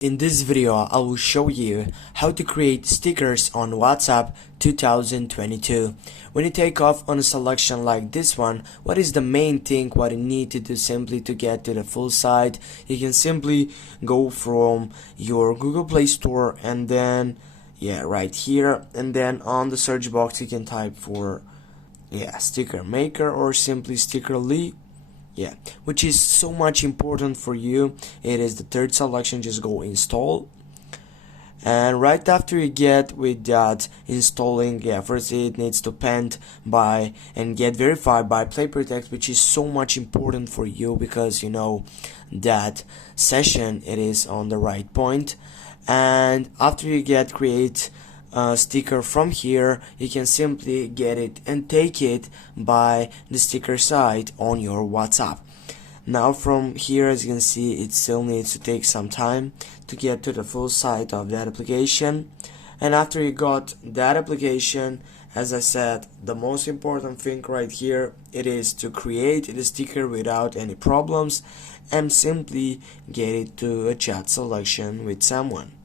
In this video, I will show you how to create stickers on WhatsApp 2022. When you take off on a selection like this one, what is the main thing what you need to do simply to get to the full site? You can simply go from your Google Play Store and then right here, and then on the search box you can type for sticker maker or simply Stickerly, which is so much important for you. It is the third selection. Just go install, and right after you get with that installing, first it needs to pend by and get verified by Play Protect, which is so much important for you because you know that session it is on the right point. And after you get create sticker from here, you can simply get it and take it by the sticker site on your WhatsApp. Now from here, as you can see, it still needs to take some time to get to the full site of that application. And after you got that application, as I said, the most important thing right here, it is to create the sticker without any problems and simply get it to a chat selection with someone.